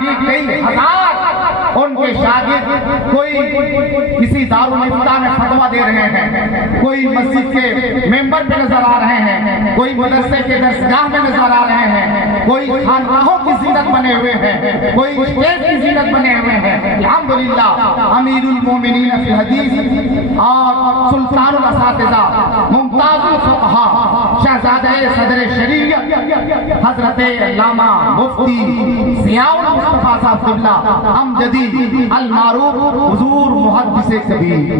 कई हजार ان کے شاگرد کوئی کسی دارالفتہ میں فتویٰ دے رہے ہیں، کوئی مسجد کے ممبر پہ نظر آ رہے ہیں، کوئی مدرسے کے درسگاہ میں نظر آ رہے ہیں، کوئی خانقاہوں کی زینت بنے ہوئے ہیں، کوئی اسٹیج کی زینت بنے ہوئے ہیں۔ الحمدللہ امیر المومنین فی الحدیث اور سلطان الاساتذہ ممتاز الفقہاء شہزادہ صدر شریعت حضرت علامہ مفتی ضیاء المصطفیٰ صاحب قبلہ امجدی المعروف حضور محدث کبیر،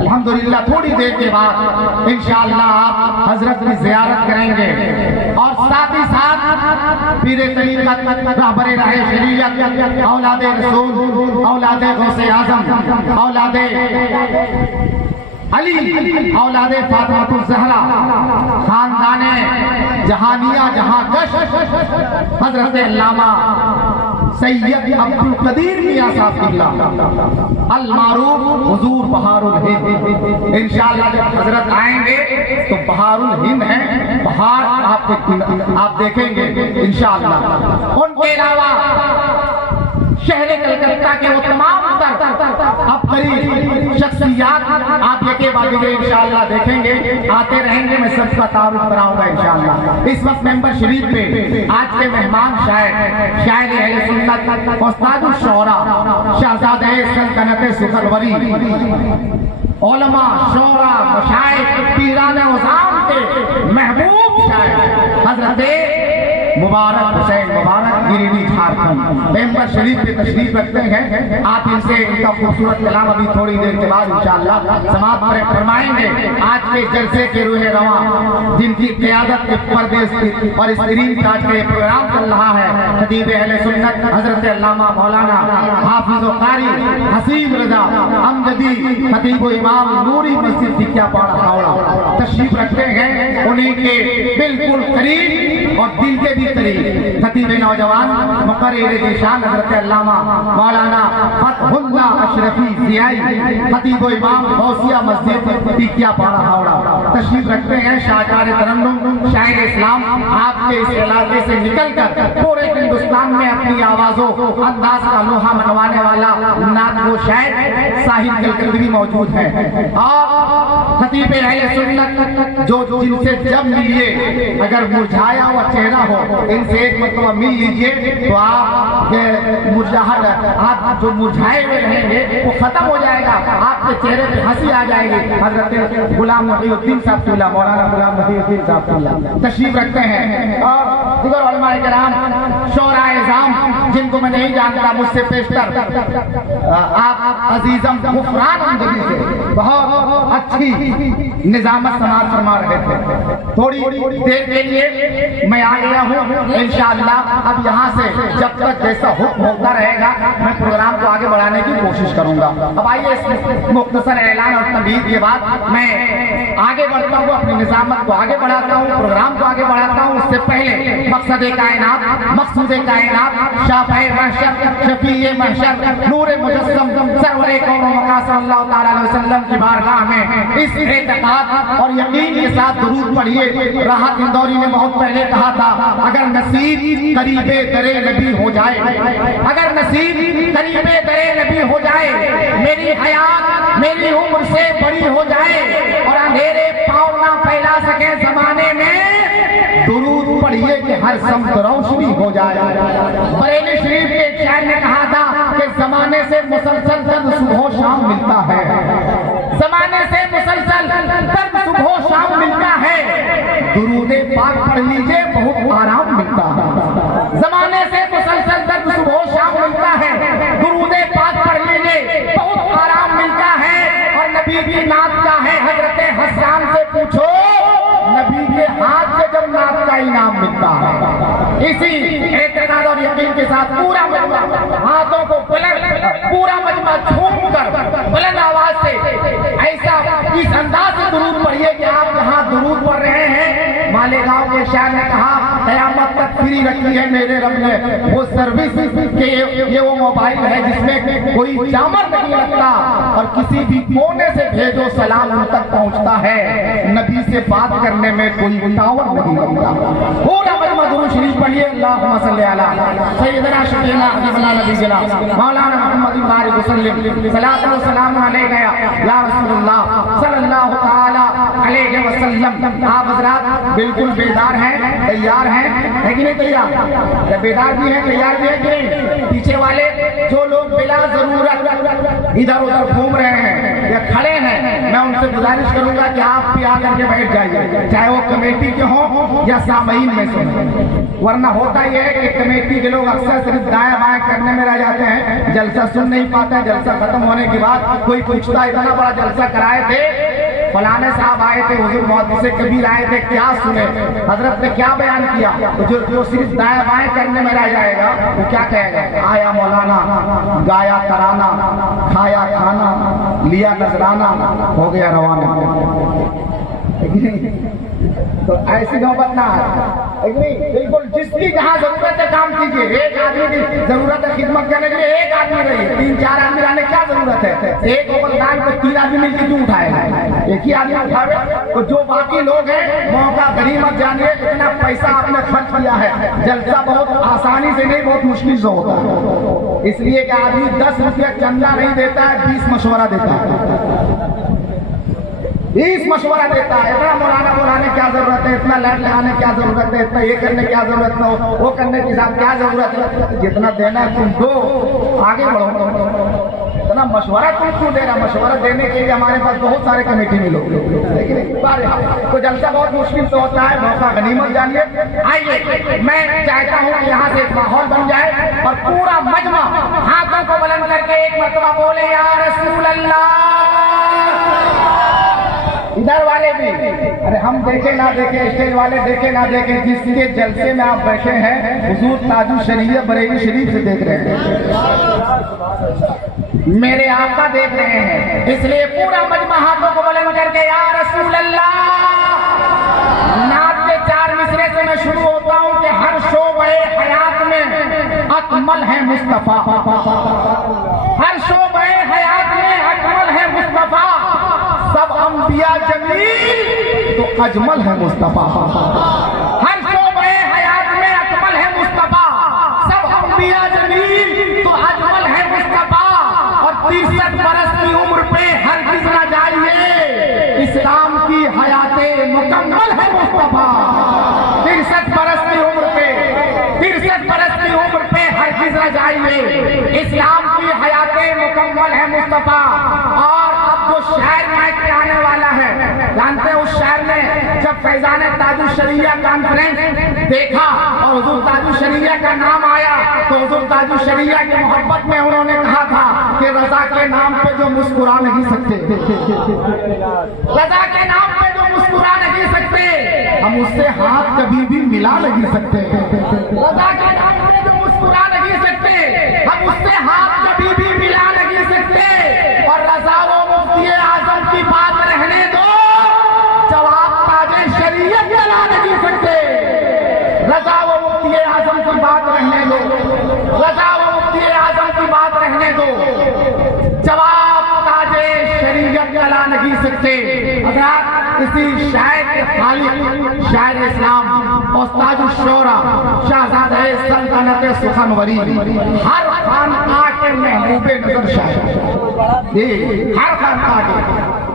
الحمدللہ تھوڑی دیر کے بعد انشاءاللہ آپ حضرت کی زیارت کریں گے اور ساتھ ہی ساتھ پیر طریقت رہبر راہ شریعت اولاد رسول اولاد غوث اعظم اولاد علی اولاد فاطمہ الزہرا خاندان جہانیہ جہاں کش حضرت علامہ سید عبدالقدیر میاں صاحب قبلہ المعروف حضور بہار الہند، انشاءاللہ جب حضرت آئیں گے تو بہار الہند ہے، بہار آپ دیکھیں گے انشاءاللہ۔ ان کے علاوہ شہر کلکتہ کے وہ تمام اب قریب شخصیات آپ یہ کے بعد انشاءاللہ دیکھیں گے، آتے رہیں گے، میں سب کا تعارف کراؤں گا انشاءاللہ۔ اس وقت ممبر شریف پہ آج کے مہمان شاعر اہل سنت استاد الشعراء شہزادہ سلطنت سخنوری علماء شعراء مشائخ پیران عظام کے محبوب شاعر حضرت مبارک حسین مبارک گریڈی جھارکھنڈ ممبر شریف پہ تشریف رکھتے ہیں، آپ ان سے ان کا خوبصورت کلام ابھی تھوڑی دیر کے بعد انشاءاللہ سماعت فرمائیں گے۔ آج کے جلسے کے روح رواں جن کی قیادت کے پردیس اور اسکرین پہ آج کا یہ پروگرام چل رہا ہے، خطیب اہل سنت حضرت علامہ مولانا حافظ و قاری حسین رضا امجدی خطیب و امام نوری مسجد ٹھکیا پاڑا ہاوڑا تشریف رکھتے ہیں، انہیں کے بالکل قریب اور دل کے بھی قریب خطیب نوجوان مقرر ذیشان حضرت علامہ مولانا فتح اللہ اشرفی ضیائی خطیب و امام غوثیہ مسجد ٹھکیا پاڑا ہاوڑا تشریف رکھتے ہیں۔ شاہکار ترنم شاعر اسلام آپ کے اس علاقے سے نکل کر پورے ہندوستان میں اپنی آوازوں انداز کا لوہا منوانے والا نعت گو شاعر ساحل کلکتری موجود ہے، اور خطیب اہل سنت جو جن سے جب ملیے اگر مرجھایا ہوا چہرہ ہو ان سے ایک مرتبہ مل لیجئے تو آپ جو مرجھائے ہوئے رہیں گے وہ ختم ہو جائے گا، آپ کے چہرے پہ ہنسی آ جائے گی۔ حضرت غلام محی الدین صاحب قبلہ مولانا غلام محی الدین صاحب قبلہ تشریف رکھتے ہیں، اور دیگر علماء کرام شعراء اعظام جن کو میں نہیں جانتا مجھ سے پیشتر آپ عزیزم غفران امجدی سے بہت اچھی نظامت سماعت فرما رہے تھے۔ تھوڑی دیر کے لیے میں آ گیا ہوں، انشاءاللہ اب یہاں سے جب تک جیسا حکم ہوتا رہے گا میں پروگرام کو آگے بڑھانے کی کوشش کروں گا۔ اب آئیے اس مختصر اعلان اور تمہید کے بعد میں آگے بڑھتا ہوں، اپنی نظامت کو آگے بڑھاتا ہوں، پروگرام کو آگے بڑھاتا ہوں۔ اس سے پہلے مقصد کائنات مقصود کائنات شافع محشر شفیع محشر نور مجسم سرور کون و مقام صلی اللہ تعالیٰ علیہ وسلم کی بارگاہ میں اس اعتقاد اور یقین کے ساتھ درود پڑھیے۔ راحت اندوری نے بہت پہلے کہا تھا اگر نصیب قریب در نبی ہو جائے، اگر نصیب قریب در نبی ہو جائے، میری حیات میری عمر سے بڑی ہو جائے اور اندھیرے پاؤں نہ پھیلا سکے زمانے میں، درود پڑھیے کہ ہر سمت روشنی ہو جائے۔ بریلی شریف کے ایک شاعر نے کہا تھا کہ زمانے سے مسلسل درد صبح و شام ملتا ہے، زمانے سے مسلسل درد صبح و شام ملتا ہے، درود پاک پڑھ لیجئے بہت آرام ملتا ہے۔ زمانے سے مسلسل درد صبح و شام ملتا ہے، درود پاک پڑھ لیجئے بہت آرام ملتا ہے۔ اور نبی کی نعت کیا ہے حضرت حسان سے پوچھو، نبی کے ہاتھ سے جب نعت کا انعام ملتا ہے۔ اسی اعتقاد اور یقین کے ساتھ پورا مجمع ہاتھوں کو بلند پورا مجمع جھوم کر بلند آواز سے ایسا اس انداز سے درود پڑھیے کہ آپ جہاں درود پڑھ رہے ہیں मालेगांव के शायर ने कहा क़यामत तक फ्री रखी है मेरे रब ने वो सर्विस के ये वो मोबाइल है जिसमें कोई जामर नहीं लगता और किसी भी कोने से भेजो सलाम उन तक पहुंचता है, नबी से बात करने में कोई टावर नहीं लगता। पूरा मजमा दुरूद शरीफ पढ़िए। अल्लाहुम्मा सल्ली अला सय्यदना शफीना हबीबना नबीना मौलाना मुहम्मद बारिक वसल्लम सलातो व सलाम अलैका या रसूलुल्लाह सल्लल्लाहु तआला अलैहि वसल्लम। आप हजरात बिल्कुल बेदार हैं, तैयार हैं, है कि नहीं तैयार? बेदार भी हैं, तैयार भी है कि नहीं? पीछे वाले जो लोग बिला जरूरत इधर उधर घूम रहे हैं या खड़े हैं, मैं उनसे गुजारिश करूंगा कि आप भी आकर के बैठ जाइए, चाहे वो कमेटी के हों या सामईन में से। वरना होता यह है कि कमेटी के लोग अक्सर सिर्फ दाएं बाएं करने में रह जाते हैं, जलसा सुन नहीं पाते। जलसा खत्म होने के बाद कोई पूछता इतना बड़ा जलसा कराए थे, फलाने साहब आए थे, हुजूर मुहद्दिस कबीर आए थे, क्या सुने, हजरत ने क्या बयान किया? तो जो सिर्फ दाएं बाएं करने में रह जाएगा वो क्या कहेगा? आया मौलाना, गाया तराना, खाया खाना, लिया नजराना, हो गया रवाना। तो ऐसी नौबत ना है, बिल्कुल जिसकी जहाँ जरूरत है काम कीजिए। एक आदमी की जरूरत है खिदमत करने के लिए, एक आदमी रहिए, 3-4 आदमी रहने क्या जरूरत है? एक बलिदान को 3 आदमी मिलकर क्यों उठाएगा? एक ही आदमी उठावे। तो जो बाकी लोग हैं मौका गनीमत जानिए। इतना पैसा आपने खर्च किया है, जलसा बहुत आसानी से नहीं, बहुत मुश्किल से होता है। इसलिए कि आदमी 10 रुपया चंदा नहीं देता है, 20 मशवरा देता है, 20 मशवरा देता है। इतना मौलाना बोलाने क्या जरूरत है, इतना लाइट लगाने क्या जरूरत है, इतना ये करने क्या जरूरत है, वो करने की साथ क्या जरूरत है? जितना देना है तुम दो, आगे बढ़ो। इतना मशवरा तुम क्यों दे रहा? मशवरा देने के लिए हमारे पास बहुत सारे कमेटी में लोग, लेकिन तो जलसा बहुत मुश्किल से होता है। मौका गनीमत जानिए। आइए, मैं चाहता हूँ कि यहाँ से माहौल बन जाए और पूरा मजमा हाथों को बुलंद करके एक मरतबा बोले या रसूल अल्लाह। इधर वाले भी, अरे हम देखे ना देखे, स्टेज वाले देखे ना देखे, जिसके जलसे में आप बैठे हैं हुजूर ताजुल शरीयत बरेली शरीफ से देख रहे हैं, मेरे आका देख रहे हैं। इसलिए पूरा मजमा हाथों को बुलंद करके या रसूल अल्लाह। नात के 4 मिसरे से मैं शुरू होता हूँ कि हर शोबे हयात में अकमल है मुस्तफा, हर शोबे हयात में अकमल है मुस्तफा। सब अंबिया जमील तो अजमल है मुस्तफा, हर शोबे हयात में अकमल है मुस्तफा। सब अंबिया जमील तो अजमल है मुस्तफा। और 63 बरस की उम्र पे हरगिज़ न जाइए, इस्लाम की हयाते मुकम्मल है मुस्तफा। 63 बरस की उम्र पे, 63 बरस की उम्र पे हरगिज़ न जाइए, इस्लाम की हयाते मुकम्मल है मुस्तफा। और जो शायर माइक पे आने वाला है, जानते हैं उस शायर ने जब फैजान ताजुल शरीया कॉन्फ्रेंस देखा और हुजूर ताजुल शरीया का नाम आया तो हुजूर ताजुल शरीया की मोहब्बत में उन्होंने कहा था कि रजा के नाम पे जो मुस्कुरा नहीं सकते, रजा के नाम पे जो मुस्कुरा नहीं सकते, हम उससे हाथ कभी भी मिला नहीं सकते। रजा के नाम पे जो मुस्कुरा नहीं सकते, हम उससे हाथ कभी भी मिला नहीं सकते। और रजा वो मुफ्ती आजम की बात रहने दो, जवाब ताजे शरीयत चला नहीं सकते। रजा वो मुफ्ती आजम की बात रहने दो, रजा वो मुफ्ती आजम की बात रहने दो, जवाब ताजे शरीयत चला नहीं सकते। अगर किसी शायर के खालिक शायर इस्लाम उस्ताद शोरा शहजादा सल्तनत सुखनवरी हर खानका के महबूबे नजर शायर, हर खानका के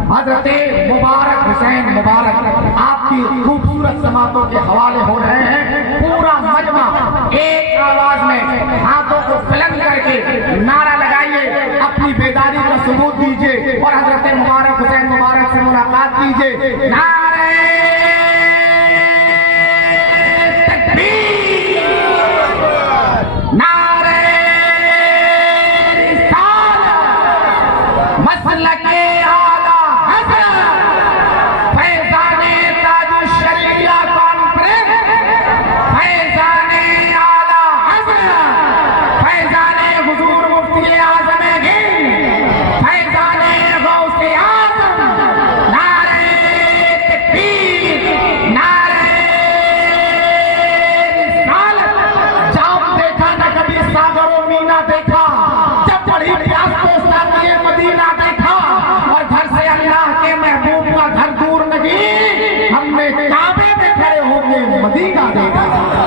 हजरत मुबारक हुसैन मुबारक आपकी खूबसूरत समातों के हवाले हो रहे हैं। पूरा मजमा एक आवाज में हाथों को बुलंद करके नारा लगाइए, अपनी बेदारी का सबूत दीजिए और हजरत मुबारक हुसैन मुबारक से मुलाकात कीजिए। नारे तकबीर, नारे रिसालत, मसलके फैजाने आला हज़रत, مدینہ دیکھا